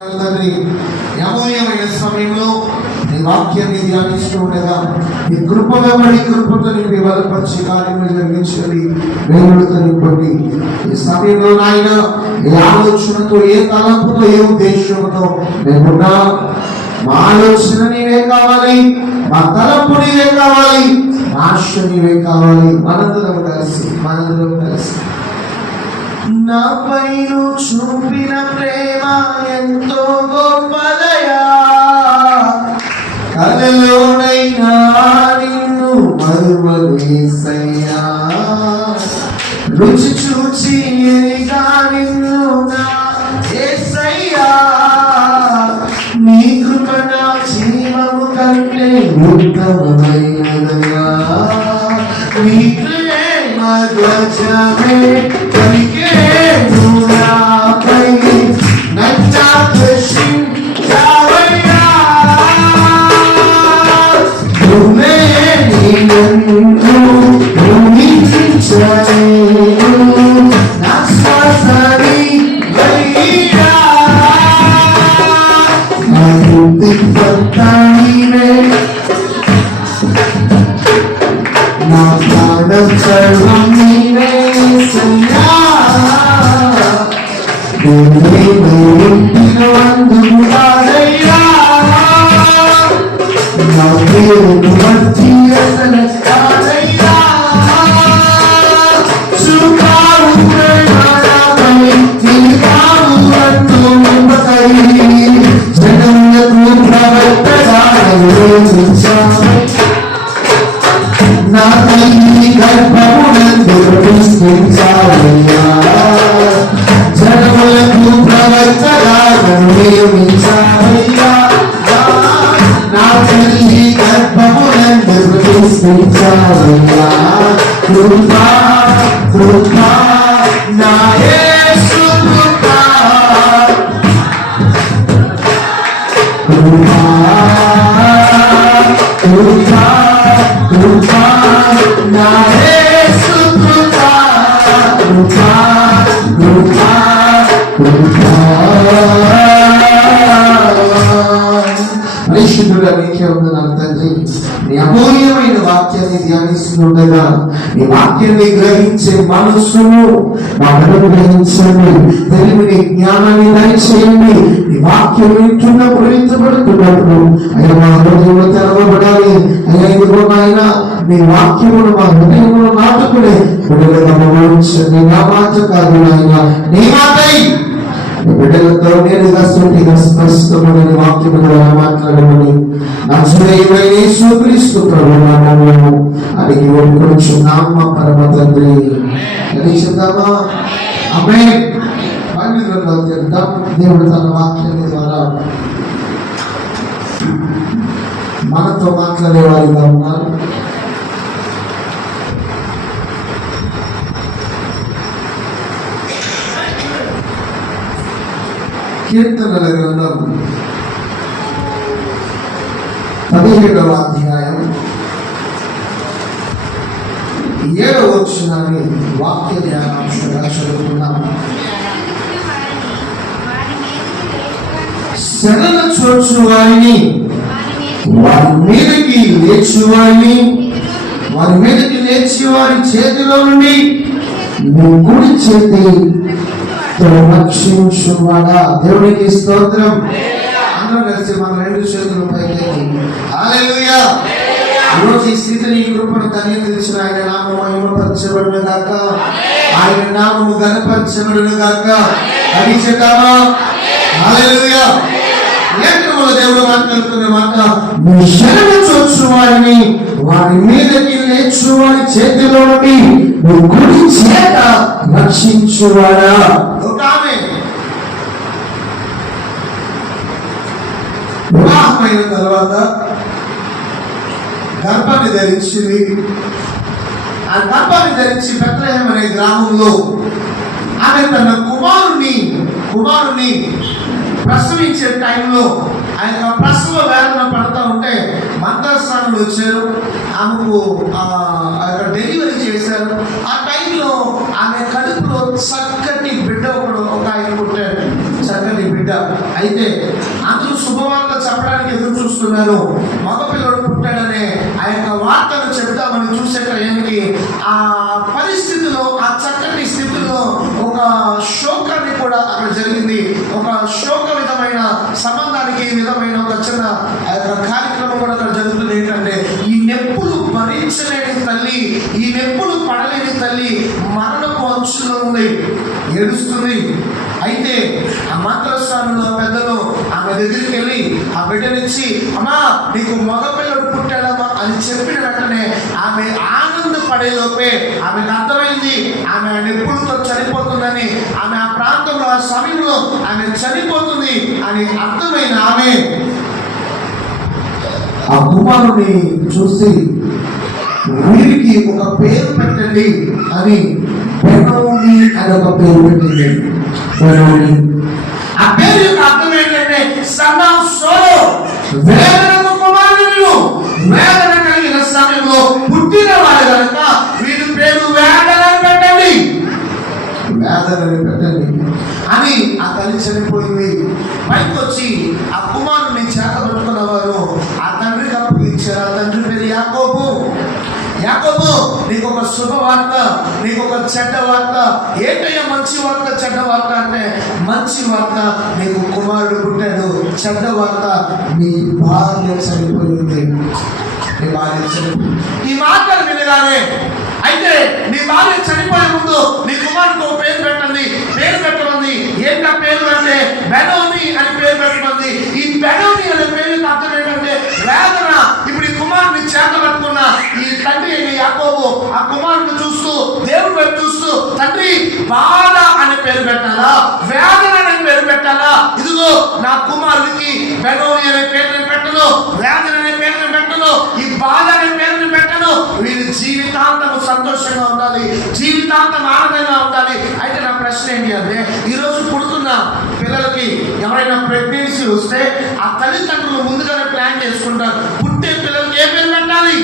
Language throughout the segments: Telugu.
తండ్రి, అమూల్యమైన సమయంలో నీ వాక్యాన్ని ధ్యానిస్తూ ఉండగా నీ కృపగా పడి కృపతో నింపి బలపరిచి కార్యములు జరిగించండి. వేలుతో నింపండి. ఈ సమయంలో నాయన ఏ ఆలోచనతో, ఏ తలంపుతో, ఏ ఉద్దేశంతో మేమున్నా మా ఆలోచన నీవే కావాలి, మా తలంపు నీవే కావాలి, మా ఆశ నీవే కావాలి. మనందరం కలిసి నాపై చూపిన ప్రేమ ఎంతో గొప్పదయా, కలలోనైనా నిన్ను మరువలేసయ్యా. రుచి చూచి ఎరిగా నిన్ను నా యేసయ్యా. నీ కృప నా జీవము కంటే ఉత్తమమైనదయ్యా. నీ ప్రేమ ధ్వజమే పలికే నాపై నచ్చావయ్యా. నువ్వే నన్ను భూమించలేను, నా శ్వాసని బలిగా. నా బుద్ధి పత్తా నీవే, నా ప్రాణం సర్వం నీవే సయ్యా. నువ్వే నన్ను అందుకున్నావయ్యా. నా పేరు మధ్య అసలు కాదయ్యా. సుఖాలు ప్రేమపై తిరిగావు అంటూ నిమ్మకై జగములకు ప్రవర్తగా నిర్వహించావు. నా తల్లి గర్భమునందు ప్రవేశించావయ్యా. జనములకు ప్రవర్తగా నియమించావయ్యా. నా తల్లి గర్భమునందు ప్రవేశించావయ్యా. కృపా కృపా నా యేసు కృపా, కృపా కృపా కృపా నా యేసు కృపా, కృపా కృపా కృపా. పరిశుద్ధుడా నీకే వందనాలు తండ్రి. నీ అమూల్యమైన వాక్యాన్ని ధ్యానిస్తుండగా నీ వాక్యాన్ని గ్రహించే మనస్సును మా అనుగ్రహించండి. తెలివిని జ్ఞానాన్ని దయచేయండి. నీ వాక్యం వింటున్నప్పుడు, వింటబడుతున్నప్పుడు అయ్యా మా హృదయంలో తెరవబడాలి. అయ్యా ఇదిగో నాయన నీ వాక్యమును మా హృదయంలో నాటుకునే బిడ్డలుగా మమ్మల్ని నా మాట కాదు నాయన, నీ మాటై బిడ్డలతో నేరుగా సూటిగా స్పష్టమైన వాక్యము ద్వారా మాట్లాడమని నజరేయుడైన యేసుక్రీస్తు ప్రభువు నామములో అడిగి వేడుకొనుచున్నాము మా పరమ తండ్రి. చెప్తామా? ఆమేన్. దేవుడు తన వాక్యాన్ని ద్వారా మనతో మాట్లాడేవారిగా ఉన్నారు. కీర్తనల గ్రంథం 17వ అధ్యాయం 7వ వచనాన్ని వాక్య ధ్యానాంశంగా చదువుకున్నాం. శరణ చోచు వారిని, వారి మీదకి లేచి వారి చేతిలో నుండి నీ కుడి చేతి రక్షించువాడా. దేవునికి స్తోత్రం. అందరూ కలిసి మన రెండు చేతుల పైకి హల్లెలూయా. ఈరోజు ఈ స్థితిని, ఈ కృపను కనికరించిన ఆయన నామము మహిమపరచబడును గాక, ఆయన నామము ఘనపరచబడును గాక. అది చెప్తామా? హల్లెలూయా. లేఖనములో దేవుడు మాట్లాడుతున్న మాట, శరణ చొచ్చు వారిని, వారి మీదకి లేచు వారి చేతిలో నుండి నువ్వు కుడి చేత రక్షించువాడా. ఒక ఆమె వివాహమైన తర్వాత గర్భాన్ని ధరించింది. ఆ గర్భాన్ని ధరించి బెత్లెహేం అనే గ్రామంలో ఆమె తన కుమారుని ప్రసవించే టైంలో ఆయన ప్రసవ వేదన పడతా ఉంటే మంత్రస్నానులు వచ్చారు, ఆమెకు డెలివరీ చేశారు. ఆ టైంలో ఆమె కడుపులో చక్కటి బిడ్డ ఒక ఆయన పుట్టాడు. చక్కటి బిడ్డ బిడ్డ. అయితే అందరూ శుభవార్త చెప్పడానికి ఎదురు చూస్తున్నారు. మగపిల్లడు పుట్టాడనే ఆ యొక్క వార్తను చెప్తామని చూసే టైంకి ఆ పరిస్థితిలో, ఆ చక్కటి స్థితిలో ఒక శోకాన్ని కూడా అక్కడ జరిగింది. ఒక శోక విధమైన సంబంధానికి విధమైన ఒక చిన్న ఆ యొక్క కార్యక్రమం కూడా అక్కడ జరుగుతుంది. ఏంటంటే ఈ నొప్పులు భరించలేని తల్లి, ఈ నొప్పులు పడలేని తల్లి మరణపు అంచులో ఉంది, ఏడుస్తుంది. అయితే ఆ మంత్రస్థానంలో పెద్దలు ఆమె దగ్గరికి వెళ్ళి ఆ బిడ్డనిచ్చి, అమ్మా నీకు మగపిల్లడు పుట్టాడమ్మా అని చెప్పిన వెంటనే ఆమె ఆనందపడేలోపే ఆమెకు అర్థమైంది ఆమె నొప్పులతో చనిపోతుందని. ఆమె ఆ ప్రాంతంలో, ఆ సమయంలో ఆమె చనిపోతుంది అని అర్థమైన ఆమె ఆ కుమారుని చూసి, వీరికి ఒక పేరు పెట్టండి అని బెనోని అని ఒక పేరు పెట్టింది. బెనోని ఆ పేరు యొక్క అర్థం ఏంటంటే సన్ ఆఫ్ సోరో, వేదనకు కుమారుడు. వేదన కలిగిన సమయంలో పుట్టిన వాడు కనుక వీరి పేరు వేదన పెట్టండి, వేదనని పెట్టండి అని ఆ తల్లి చనిపోయింది. పైకి వచ్చి ఆ కుమారుని చేత పట్టుకున్న వారు ఆ తండ్రికి అప్పగించారు. ఆ తండ్రి పేరు యాకోబు. యాకోబు, నీకు ఒక శుభవార్త, నీకు ఒక చెడ్డ వార్త. ఏంటయ్యా మంచి వార్త, చెడ్డ వార్త అంటే, మంచి వార్త నీకు కుమారుడు పుట్టాడు, చెడ్డ వార్త నీ భార్య చనిపోయింది. నీ భార్య చనిపోయింది. ఈ మాటలు వినగానే, అయితే నీ భార్య చనిపోయే ముందు నీ కుమారుడికి ఒక పేరు పెట్టండి, పేరు పెట్టమంది. ఏంటా పేరు అంటే బెనోని అని పేరు పెట్టమంది. ఈ బెనోని అనే పేరు అర్థం ఏంటంటే వేదన. ఇప్పుడు ఈ కుమారుడిని చేత పట్టుకున్న ఈ తండ్రి అయిన యాకోబు ఆ కుమారుడిని చూస్తూ, దేవుడి వైపు చూస్తూ, తండ్రి బాధ అనే పేరు పెట్టాలా, వేదన అనే పేరు పెట్టాలా? ఇదిగో నా కుమారుడికి బెనోని అనే పేరుని పెట్టను, వేదన అనే పేరుని పెట్టను, ఈ బాధ అనే పేరుని పెట్టను. వీరి జీవితాంతం సంతోషంగా ఉండాలి, జీవితాంతం ఆనందంగా ఉండాలి. అయితే నా ప్రశ్న ఏంటి అంటే, ఈరోజు పుడుతున్న పిల్లలకి ఎవరైనా ప్రెగ్నెన్సీ వస్తే ఆ తల్లిదండ్రులు ముందుగానే ప్లాన్ చేసుకుంటారు. పుట్టే పిల్లలకి ఏ పేరు పెట్టాలి?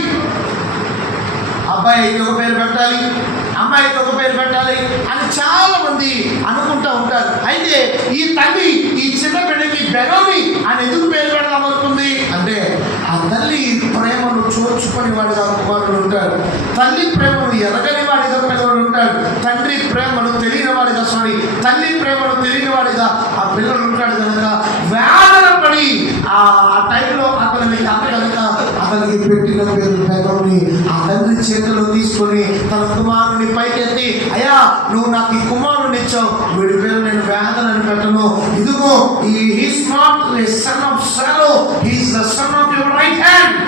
అబ్బాయికి ఒక పేరు పెట్టాలి, అమ్మాయికి ఒక పేరు పెట్టాలి అని చాలా మంది అనుకుంటూ ఉంటారు. అయితే ఈ తల్లి ఈ చిన్న బిడ్డకి బెనోని అని ఎందుకు పేరు పెడదామనుకుంది అంటే, ఆ తల్లి ప్రేమను చూచుకొని వాడిగా కుమారుడు ఉంటాడు, తల్లి ప్రేమను ఎరగని వాడిగా పిల్లవాడు ఉంటాడు, తండ్రి ప్రేమను తెలియని వాడిగా తల్లి ప్రేమను తెలియని వాడిగా ఆ పిల్లలు ఉంటాడు. కనుక వేదన పడి ఆ టైంలో అతనికి అతనికి పెట్టిన పేరు బెనోని. ఆ తండ్రి చేతిలో తీసుకొని తన కుమారుని పైకెత్తి, అయ్యా నువ్వు నాకు ఈ కుమారుని ఇచ్చావు, వీడి పేరు నేను వేదన అని పెట్టను. ఇదిగో is not the son of sorrow, he's the son of your right hand.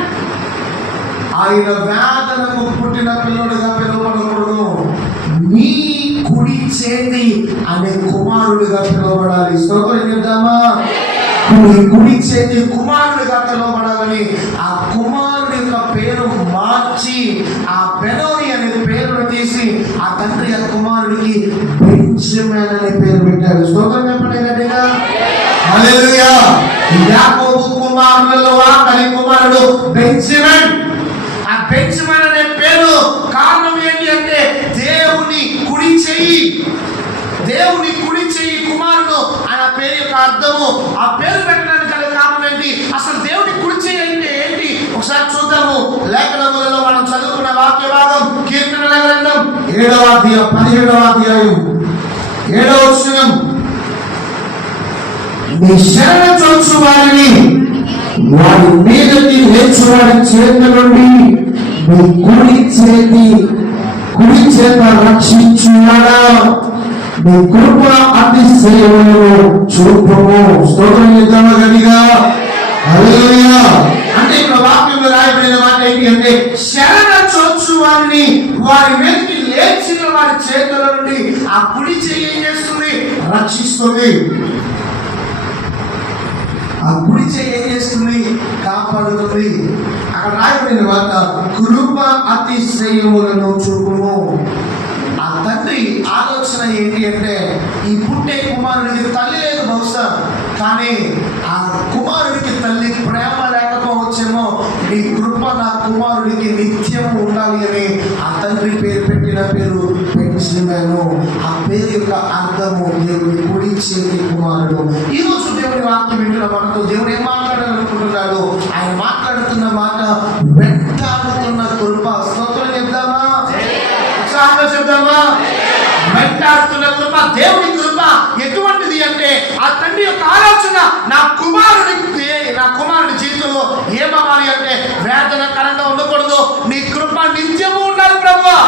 ఆయన వేదనకు పుట్టిన పిల్లడుగా పిలువబడకూడదు, నీ కుడి చేతి అనే కుమారుడిగా పిలువబడాలి. స్తోత్రం చెప్తామా? కుడి చేతి కుమారుడిగా పిలువబడాలని ఆ కుమారుడి యొక్క పేరు మార్చి ఆ బెనోని అనే పేరును తీసి ఆ తండ్రి ఆ కుమారుడికి బెంజమిన్ అనే పేరు పెట్టాడు. స్తోత్రం చెప్పండి గట్టిగా. హల్లెలూయా. యాకోబు కుమారులలో ఆఖరి కుమారుడు బెంజమిన్. ఆ బెంజమిన్ అనే పేరు కారణం ఏంటి అంటే, దేవుని కుడి చెయ్యి, దేవుని కుడి చెయ్యి కుమారుడు ఆయన పేరు యొక్క అర్థము. ఆ పేరు పెట్టడానికి గల కారణం ఏంటి? అసలు దేవుని కుడి చెయ్యి అంటే ఏంటి ఒకసారి చూద్దాము. లేఖనములలో మనం చదువుకున్న వాక్య భాగం కీర్తనల గ్రంథం 7వ అధ్యాయం 17వ అధ్యాయం 7వ వచనం, నీ శరణ చొచ్చు వారిని వారి మీదకి లేచువాడి చేత నుండి నీ కుడి చేత రక్షించువాడా, నీ కృప అతిశయమును చూపుము. స్తోత్రం చేద్దామా గట్టిగా. హల్లెలూయా. అంటే ఇక్కడ వాక్యంలో రాయబడిన మాట ఏంటి అంటే, శరణ చొచ్చు వారిని వారి మీదకి లేచిన వారి చేతుల నుండి ఆ కుడి చెయ్యి ఏం చేస్తుంది? రక్షిస్తుంది. ఆ కుడి చెయ్యి ఏం చేస్తుంది? కాపాడుతుంది. అక్కడ రాయబడిన మాట, కృప అతిశయములను చూపుము. ఆ తండ్రి ఆలోచన ఏంటి అంటే, ఈ పుట్టే కుమారుడికి తల్లి లేదు బహుశా, కానీ ఆ కుమారుడికి తల్లి ప్రేమ లేకపోవచ్చు, అనుకోవచ్చేమో, నీ కృప నా కుమారుడికి నిత్యం ఉండాలి అని ఆ తండ్రి పేరు పెట్టిన పేరు బెంజమిను. ఆ పేరు యొక్క అర్థము దేవుని కుడి చేతి కుమారుడు. ఈరోజు దేవుని వాక్యం వింటున్న మనతో దేవుడు ఏం మాట్లాడాలనుకుంటున్నాడు? ఆయన మాట్లాడుతున్న మాట వెంటాడుతున్న కృప. స్తోత్రం చెప్దామా? ఉత్సాహంగా చెప్దామా? వెంటాడుతున్న కృప. దేవుని కృప ఎటువంటిది అంటే, ఆ తండ్రి యొక్క ఆలోచన నా కుమారుడి జీవితంలో ఏమవ్వాలి అంటే వేదనకరంగా ఉండకూడదు. నీ కృప నిత్యము ఉండాలి ప్రభువా.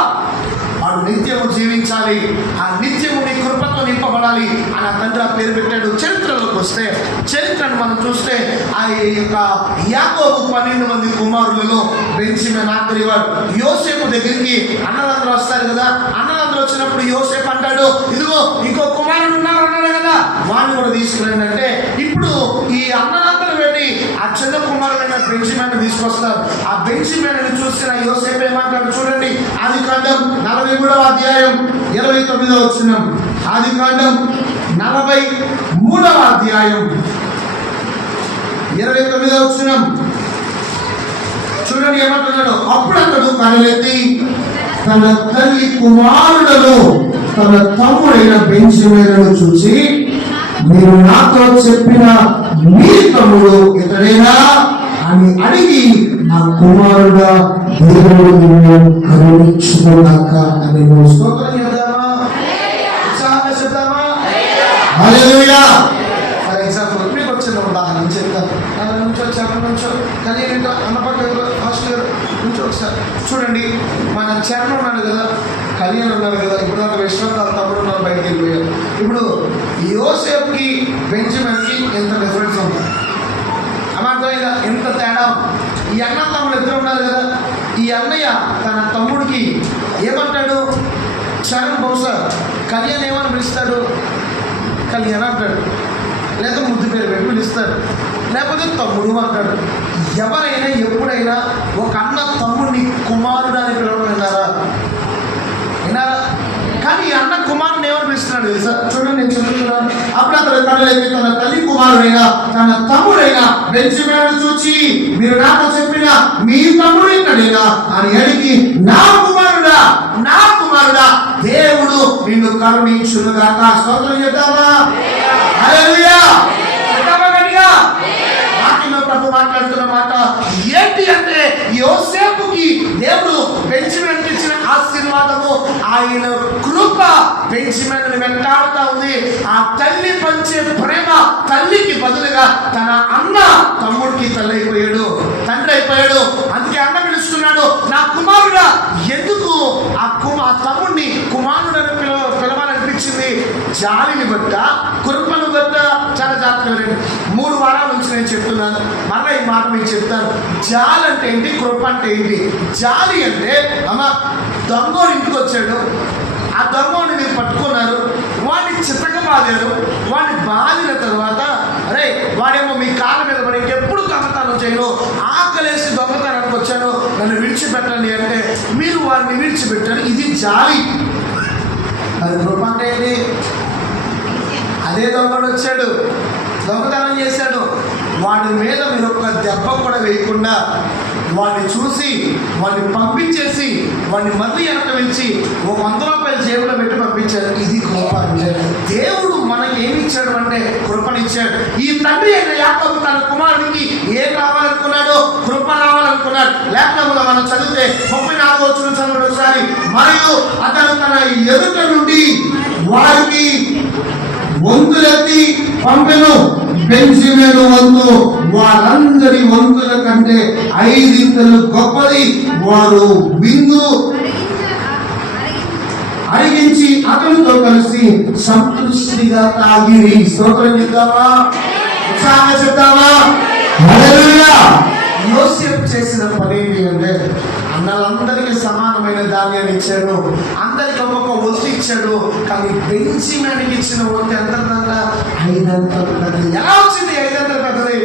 వాడు నిత్యము జీవించాలి. ఆ నిత్యము నీ కృపతో నింపబడాలి అని ఆ తండ్రి ఆ పేరు పెట్టాడు. చరిత్రలోకి వస్తే, చరిత్రను మనం చూస్తే, ఆ యొక్క యాకోబు 12 మంది కుమారులలో బెంజమిను ఆఖరివాడు. యోసేపు దగ్గరికి అన్నలందరూ వస్తారు కదా. అన్నలందరూ వచ్చినప్పుడు యోసేపు అంటాడు, ఇదిగో ఇంకో కుమారుడు ఉన్నారు అన్నాడు కదా, వాడిని కూడా తీసుకురండి అంటే, ఇప్పుడు ఈ అన్నలందరూ వెళ్ళి ఆ చిన్న కుమారుడైన బెంజమిను తీసుకొస్తారు. ఆ బెంజమిను చూసిన యోసేపు ఏమంటాడు చూడండి. ఆదికాండం 43వ అధ్యాయం 29వ వచనం. ఆదికాండం 43వ అధ్యాయం 29వ వచనం చూడండి ఏమంటున్నాడు. అప్పుడు అతడు కనులెత్తి తన తల్లి కుమారులలో తన తమ్ముడైన బెంజమినును చూసి, మీరు నాతో చెప్పిన మీ తమ్ముడు ఇతడేనా అని అడిగి, నా కుమారుడా దేవుడు నిన్ను కరుణించుగాక అని. స్తోత్రం చేద్దామా? ఉత్సాహంగా చెప్దామా? హల్లెలూయా. ఫర్ ఎగ్జాంపుల్ మీకు వచ్చిన ఉదాహరణ చెప్తాను. నుంచో చెప్పండి, నుంచో కానీ అన్నపక్క ఫస్ట్ ఇయర్ నుంచి ఒకసారి చూడండి. మన చరణ్ ఉన్నాడు కదా, కళ్యాణ్ ఉన్నారు కదా, ఇప్పుడు నాకు విశ్వనాథ్ తమ్ముడు ఉన్నారు, బయటికి వెళ్ళిపోయారు. ఇప్పుడు యోసేపుకి బెంజమినుకి ఎంత డిఫరెన్స్ ఉంది అర్థమైందా? ఎంత తేడా. ఈ అన్న తమ్ముడు ఇద్దరు ఉన్నారు కదా. ఈ అన్నయ్య తన తమ్ముడికి ఏమంటాడు? చరణ్ బహుశా కళ్యాణ్ ఏమని పిలుస్తాడు? కళ్యాణ్ అంటాడు, లేదా ముద్దు పేరు పెట్టి పిలుస్తాడు, లేకపోతే తమ్ముడు అంటాడు. ఎవరైనా ఎప్పుడైనా ఒక అన్న తమ్ముడిని కుమారుడు అని పిలవడం విన్నారా? విన్నారా? కానీ ఈ అన్న కుమారుని ఏమని పిలుస్తున్నాడు తెలుసా? చూడండి, నేను చదువుతున్నాను. అప్పుడు అతడు కనులెత్తి తన తల్లి కుమారుడైన తన తమ్ముడైన బెంజమినును చూచి, మీరు నాతో చెప్పిన మీ తమ్ముడు ఇతడేనా అని అడిగి, నా కుమారుడా, నా కుమారుడా, దేవుడు నిన్ను కరుణించుగాక. స్తోత్రం చేద్దామా? హల్లెలూయా. ప్రభు మాట్లాడుతున్న మాట ఏంటి అంటే, యోసేపుకి దేవుడు బెంజమినుకి ఇచ్చిన ఆశీర్వాదము, ఆయన కృప బెంజమినుని వెంటాడుతా ఉంది. ఆ తల్లి పంచే ప్రేమ, తల్లికి బదులుగా తన అన్న తమ్ముడికి తల్లి అయిపోయాడు, తండ్రి అయిపోయాడు. అందుకే అన్న పిలుస్తున్నాడు, నా కుమారుడా. ఎందుకు ఆ తమ్ముడిని కుమారుడని పిలవాలనిపించింది? జాలిని బట్ట, కృపను బట్ట? చాలా జాగ్రత్తగా 3 వారాల నుంచి నేను చెప్తున్నాను, మళ్ళీ ఈ మాట మీకు చెప్తాను. జాలి అంటే ఏంటి, కృప అంటే ఏంటి? జాలి అంటే, అమ్మ దొంగోడు ఇంటికి వచ్చాడు, ఆ దొంగోడిని మీరు పట్టుకున్నారు, వాడిని చితకబాదారు. వాడిని బాధిన తర్వాత, అరే వాడేమో మీ కాళ్ళ మీద పడి ఇంకెప్పుడు దొంగతనం చేయను, ఆకలేసి దొంగతనానికి వచ్చాను, నన్ను విడిచిపెట్టండి అంటే మీరు వాడిని విడిచిపెట్టారు. ఇది జాలి. అది కృప అంటే ఏంటి? అదే దొంగడు వచ్చాడు, దొంగతనం చేశాడు, వాడి మీద మీరు ఒక్క దెబ్బ కూడా వేయకుండా వాడిని చూసి వాడిని పంపించేసి వాడిని మళ్ళీ వెనక వెళ్ళి ఓ 100 రూపాయలు జేబులో పెట్టి పంపించారు. ఇది కృప అంటే. దేవుడు మనకి ఏమి ఇచ్చాడు అంటే కృపనిచ్చాడు. ఈ తండ్రి అయిన యాకోబు తన కుమారుడికి ఏం రావాలనుకున్నాడో కృప రావాలనుకున్నాడు. లేఖనంలో మనం చదివితే 34వ వచనం చదవండి ఒకసారి. మరియు అతను తన ఎదుట నుండి వారికి వంతులెత్తి పంపెను. బెంజమిను వంతు వారందరి వంతుల కంటే 5 ఇంతలు గొప్పది. వారు విందు అడిగించి అతనితో కలిసి సంతృష్టిగా తాగిరి. స్తోత్రం చెప్తావా? ఉత్సాహంగా చెప్తావా? హల్లెలూయా. యోసేపు చేసిన పని ఏంటి అంటే, అన్నలందరికీ సమానమైన ధాన్యాన్ని ఇచ్చాడు, అందరికి ఒక్కొక్క వంతు ఇచ్చాడు. కానీ బెంజమినుకి ఇచ్చిన వంతు ఎంత? 500 పెద్దది. ఎలా వచ్చింది 500 పెద్దది?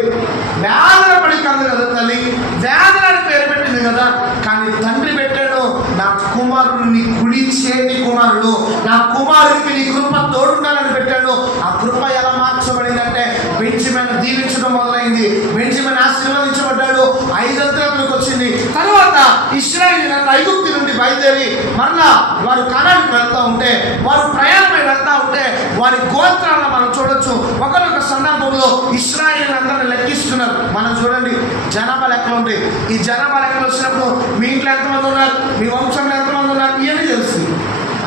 వేదన పడి కాదు కదా తల్లి, వేదన అని పేరు పెట్టింది కదా. కానీ తండ్రి పెట్టాడు, నా కుమారుడు నీ కుడి చేతి కుమారుడు, నా కుమారుడికి నీ కృప తోడుండాలని పెట్టాడు. ఆ కృప ఎలా మార్చబడిందంటే, బెంజమిను దీవించడం మొదలైంది, బెంజమిను ఆశీర్వదించబడ్డాడు. 5 అంతరాలకు వచ్చింది. తర్వాత ఇశ్రాయేలీయులు ఐగుప్తు నుండి బయలుదేరి మరలా వారు కనానుకు వెళ్తా ఉంటే, వారు ప్రయాణమై వెళ్తా ఉంటే వారి గోత్రాలను మనం చూడొచ్చు. ఒకనొక సందర్భంలో ఇశ్రాయేలీయులందరినీ లెక్కిస్తున్నారు. మనం చూడండి జనాభా లెక్కలు ఉంటాయి. ఈ జనాభా లెక్కలు వచ్చినప్పుడు మీ ఇంట్లో ఎంతమంది ఉన్నారు, మీ వంశంలో ఎంతమంది ఉన్నారు, ఇవన్నీ తెలుస్తుంది.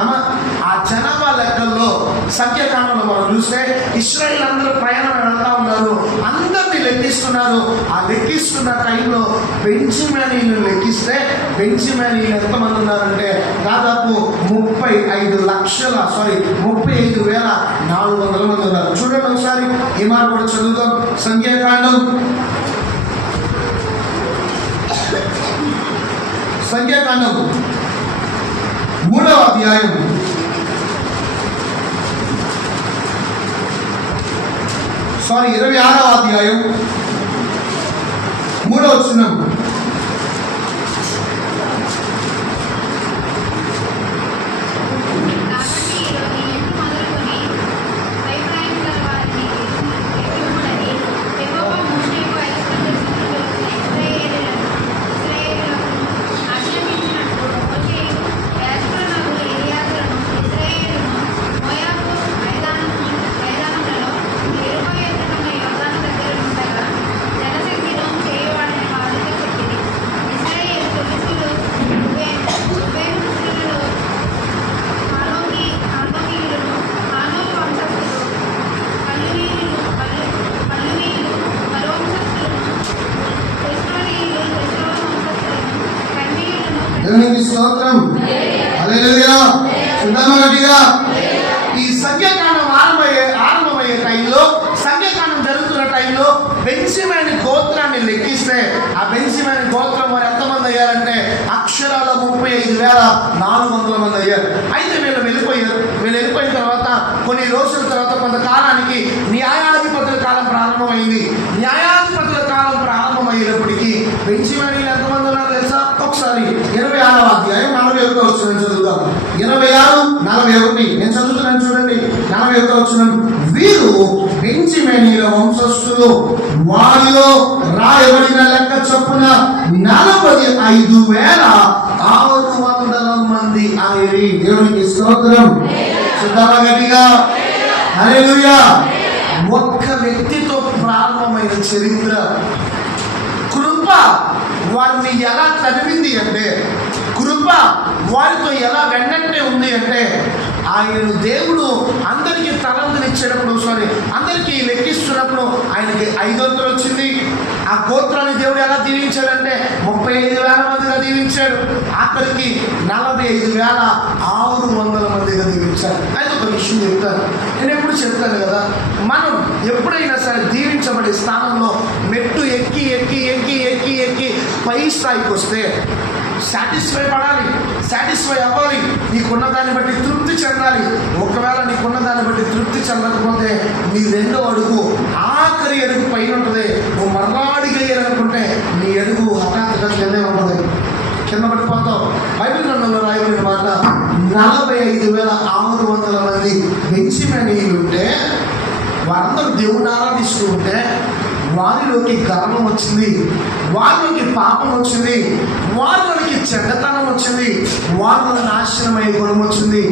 అమ్మా ఆ జనాభా లెక్కల్లో సంఖ్యాకాండంలో మనం చూస్తే ఇశ్రాయేల్ అందరూ ప్రయాణం వెళ్తా ఉన్నారు, అందరినీ లెక్కిస్తున్నారు. ఆ లెక్కిస్తున్న టైంలో బెంజమినీయులను లెక్కిస్తే బెంజమినీయులు ఎంతమంది ఉన్నారంటే దాదాపు 35,400,400 మంది ఉన్నారు. చూడండి ఒకసారి ఈ మాట కూడా చదువుతాం. సంఖ్యాకాండం 3వ అధ్యాయం 26వ అధ్యాయం 3వ వచనం. స్తోత్రం, హల్లెలూయా. గట్టిగా ఈ సంఖ్యాకాండం ఆరంభమయ్యే టైంలో, సంఖ్యాకాండం జరుగుతున్న టైంలో బెంజమిను గోత్రాన్ని లెక్కిస్తే ఆ బెంజమిను గోత్రం వారు ఎంతమంది అయ్యారంటే అక్షరాల 35,400 మంది అయ్యారు. అయితే వీళ్ళు వెళ్ళిపోయిన తర్వాత కొన్ని రోజుల తర్వాత కొంతకాలానికి న్యాయాధిపతుల కాలం ప్రారంభమైంది. న్యాయాధిపతుల కాలం ప్రారంభమయ్యేటప్పటికీ బెంజమినీయులు ఎంతమంది ఉన్నారు తెలుసా? ఒకసారి 26వ అధ్యాయం 41వ వచనం చదువుదాం. 26:41 నేను చదువుతున్నాను చూడండి. 41వ వచనం. వీరు బెంజమినీయుల వంశస్థులు, వారిలో రాయబడిన లెక్క చొప్పున 45,600 మంది అయిరి. దేవునికి స్తోత్రం. చూద్దామా గట్టిగా? హల్లెలూయా. ఒక్క వ్యక్తితో ప్రారంభమైన చరిత్ర కృప వారిని ఎలా తరిమింది అంటే, కృప వారితో ఎలా వెన్నట్టే ఉంది అంటే, ఆయన దేవుడు అందరికీ తలంతునిచ్చేటప్పుడు అందరికీ లెక్కిస్తున్నప్పుడు ఆయనకి 500 వచ్చింది. ఆ గోత్రాన్ని దేవుడు ఎలా దీవించాడంటే 35,000 మందిగా దీవించాడు. ఆఖరికి 45,600 మందిగా దీవించాడు. అయితే ఒక విషయం చెప్తాను, నేను ఎప్పుడు చెప్తాను కదా, మనం ఎప్పుడైనా సరే దీవించబడే స్థానంలో మెట్టు ఎక్కి ఎక్కి ఎక్కి ఎక్కి ఎక్కి పై స్థాయికి వస్తే సాటిస్ఫై పడాలి, సాటిస్ఫై అవ్వాలి, నీకున్న దాన్ని బట్టి తృప్తి చెందాలి. ఒకవేళ నీకున్న దాన్ని బట్టి తృప్తి చెందకపోతే నీ 2వ అడుగు, ఆఖరి అడుగు పైన ఉంటుంది. నువ్వు మరలా అడిగేయాలనుకుంటే నీ అడుగు హఠాత్తుగా కిందే ఉంటుంది, కింద పడిపోతావు. బైబిల్ గ్రంథంలో రాయబడిన మాట 45,600 మంది బెంజమినీయులు ఉంటే వారందరూ దేవుని ఆరాధిస్తూ ఉంటే వారిలోకి గర్వం వచ్చింది, వారిలోకి పాపం వచ్చింది, వారిలోకి చెడ్డతనం వచ్చింది, వారిలో నాశనమయ్యే గుణం వచ్చింది.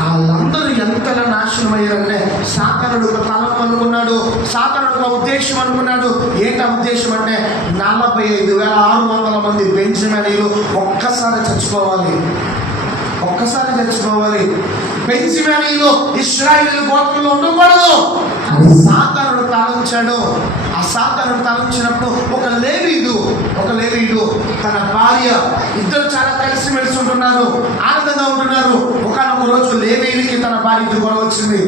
వాళ్ళందరూ ఎంతగా నాశనం అయ్యారంటే సాతానుడు ఒక తలం అనుకున్నాడు, సాతానుడు ఒక ఉద్దేశం అనుకున్నాడు. ఏంటా ఉద్దేశం అంటే 45,600 మంది బెంజమినీయులు ఒక్కసారి చచ్చిపోవాలి. బెంజమినీయులు ఇశ్రాయేలు గోత్రంలో ఉండకూడదు అని సాతానుడు తలంచాడు. ఆ సాతానుడు తలంచినప్పుడు ఒక లేవీయుడు తన భార్య, ఇద్దరు చాలా కలిసిమెలిసి ఉంటున్నారు, ఆనందంగా ఉంటున్నారు. ఒకనొక రోజు లేవీయుడికి తన భార్యకి గొడవ వచ్చింది.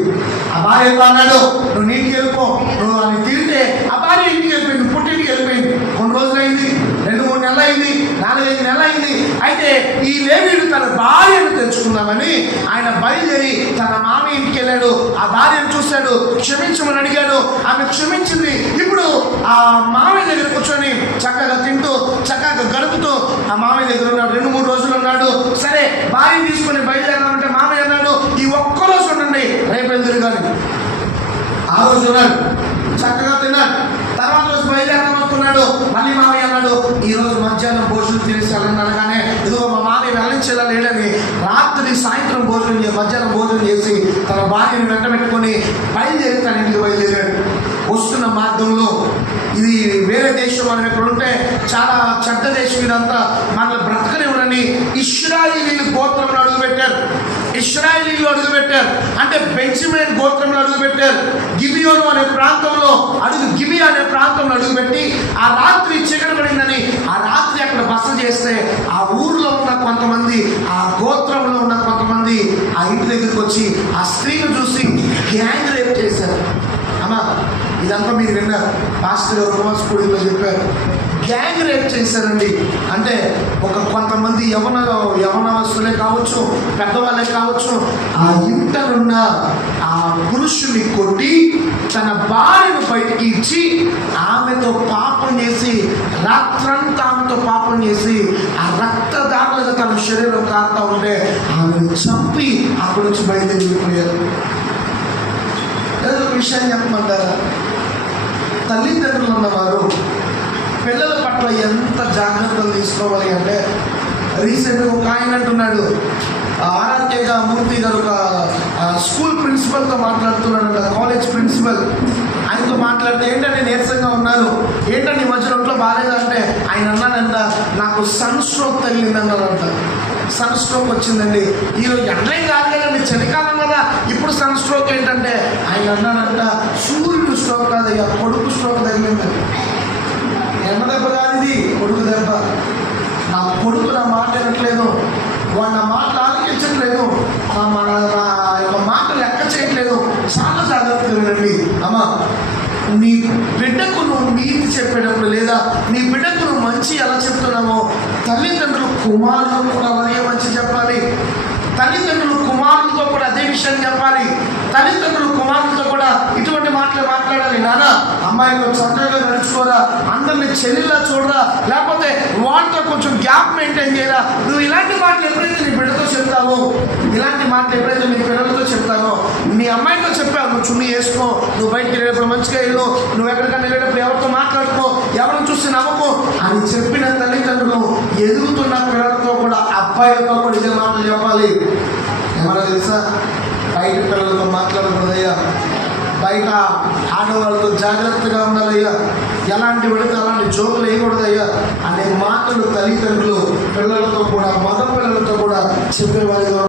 ఆ భార్యతో అన్నాడు, నువ్వు నీటికి వెళ్ళిపో. నువ్వు అని తిరిగితే ఆ భార్య ఇంటికి వెళ్ళిపోయింది, పుట్టింటికి వెళ్ళిపోయింది. కొన్ని రోజులైంది, 2-3 నెలలు అయింది, 4-5 నెలలు అయింది. అయితే ఈ లేవీయుడు తన భార్యను తెచ్చుకుందామని ఆయన బయలుదేరి తన మామ ఇంటికి వెళ్ళాడు. ఆ భార్యను చూశాడు, క్షమించమని అడిగాడు. ఆమె క్షమించింది. ఇప్పుడు ఆ మామయ్య దగ్గర కూర్చొని చక్కగా తింటూ చక్కగా గడుపుతూ ఆ మామయ్య దగ్గర ఉన్నాడు. 2-3 రోజులు ఉన్నాడు. సరే భార్యను తీసుకుని బయలుదేరామంటే మామయ్య అన్నాడు, ఈ ఒక్కరోజు ఉండండి, రేపు వెళ్తురు కానీ. ఆ రోజు ఉన్నాడు, చక్కగా తిన్నాడు. తర్వాత రోజు బయలుదేరామనుకున్నాడు. అన్నాడు. మళ్ళీ మామయ్య అన్నాడు, ఈ రోజు మధ్యాహ్నం భోజనం తినేసి వెళ్ళండి అనగానే, ఇదిగో మా మామయ్య వెళ్ళించేలా లేడని రాత్రి సాయంత్రం మధ్యాహ్నం భోజనం చేసి తన భార్యను వెంట పెట్టుకొని బయలుదేరి తన ఇంటికి బయలుదేరాడు. వస్తున్న మార్గంలో, ఇది వేరే దేశం, మనం ఇక్కడ ఉంటే చాలా చెడ్డ దేశం, ఇదంతా మనల్ని బ్రతకనివ్వరని ఇశ్రాయేలీయుల గోత్రంలో అడుగుపెట్టారు. ఇశ్రాయేలీయులు అడుగుపెట్టారు అంటే బెంజమిన్ గోత్రంలో అడుగుపెట్టారు. గిబియోను అనే ప్రాంతంలో గిబియా అనే ప్రాంతంలో అడుగుపెట్టి ఆ రాత్రి చీకటి పడిందని ఆ రాత్రి అక్కడ బస చేస్తే ఆ ఊర్లో ఉన్న కొంతమంది, ఆ గోత్రంలో ఉన్న కొంతమంది ఆ ఇంటి దగ్గరికి వచ్చి ఆ స్త్రీని చూసి గ్యాంగ్ రేప్ చేశారు. అమ్మా, ఇదంతా మీరు విన్నారు, పాస్టర్ గారు ఉపవాసపూడిలో చెప్పారు. గ్యాంగ్ రేప్ చేశారండి. అంటే కొంతమంది యవనవస్తులే కావచ్చు, పెద్దవాళ్ళే కావచ్చు, ఆ ఇంటనున్న ఆ పురుషుని కొట్టి తన భార్యను బయటికి ఇచ్చి ఆమెతో పాపం చేసి, రాత్రంతా ఆమెతో పాపం చేసి ఆ రక్తదారులుగా తన శరీరం కాస్తా ఉంటే ఆమెను చంపి అక్కడి నుంచి బయలుదేరిపోయారు. ఏదో విషయాన్ని చెప్పమంటారా? తల్లిదండ్రులు ఉన్నవారు పిల్లల పట్ల ఎంత జాగ్రత్తలు తీసుకోవాలి అంటే, రీసెంట్గా ఒక ఆయన అంటున్నాడు, ఆరాధ్యగా మూర్తి గారు ఒక స్కూల్ ప్రిన్సిపల్తో మాట్లాడుతున్నాడు, కాలేజ్ ప్రిన్సిపల్. ఆయనతో మాట్లాడితే, ఏంటంటే నీరసంగా ఉన్నారు, ఏంటంటే ఈ మధ్యన ఒంట్లో బాగాలేదంటే, ఆయన అన్నాడంట, నాకు సన్ స్ట్రోక్ తగిలిందన్నారంట. సన్ స్ట్రోక్ వచ్చిందండి. ఈరోజు ఎండలేం కాదు కదండి, చలికాలం కదా, ఇప్పుడు సన్ స్ట్రోక్ ఏంటంటే ఆయన అన్నాడంట, సూర్యుడు స్ట్రోక్ కాదయ్యా, కొడుకు స్ట్రోక్ తగిలిందండి. ఎండ దెబ్బ కానిది, కొడుకు దెబ్బ. నా కొడుకు నా మాట వినట్లేదు, వాడు నా మాటలు ఆలకించట్లేదు, నా యొక్క మాటలు లెక్క చేయట్లేదు. చాలా జాగ్రత్తగా వినండి అమ్మా. నీ బిడ్డకు నువ్వు నీతి చెప్పేటప్పుడు, లేదా నీ బిడ్డకు నువ్వు మంచి ఎలా చెప్తున్నామో, తల్లిదండ్రులు కుమారులు కూడా అలాగే మంచి చెప్పాలి. తల్లిదండ్రులు కుమారులతో కూడా అదే విషయాన్ని చెప్పాలి. తల్లిదండ్రులు కుమారులతో కూడా ఇటువంటి మాటలు మాట్లాడాలి. నాన్న, అమ్మాయితో చక్కగా నడుచుకోరా, అందరినీ చెల్లిలా చూడరా, లేకపోతే వాళ్ళతో కొంచెం గ్యాప్ మెయింటైన్ చేయరా. నువ్వు ఇలాంటి మాటలు ఎప్పుడైతే నీ బిడ్డతో చెప్తావో, ఇలాంటి మాటలు ఎప్పుడైతే నీ పిల్లలతో చెప్తావో, నీ అమ్మాయితో చెప్పావు, నువ్వు చున్నీ వేసుకో, నువ్వు బయటికి వెళ్ళేటప్పుడు మంచిగా వెళ్ళు, నువ్వు ఎక్కడికైనా వెళ్ళేటప్పుడు ఎవరితో మాట్లాడుకో, ఎవరిని చూసి నమ్మకో అని చెప్పిన తల్లిదండ్రులు ఎదుగుతున్న పిల్లలతో కూడా, అబ్బాయిలతో కూడా ఇదే మాటలు చెప్పాలి. ఏమన్నా తెలుసా? బయట పిల్లలతో మాట్లాడకూడదయ్యా, బయట ఆడవాళ్ళతో జాగ్రత్తగా ఉండాలయ్యా, ఎలాంటి పెడితే అలాంటి జోకులు వేయకూడదయ్యా అనే మాటలు తల్లిదండ్రులు పిల్లలతో కూడా, మగ పిల్లలతో కూడా చెప్పేవారు.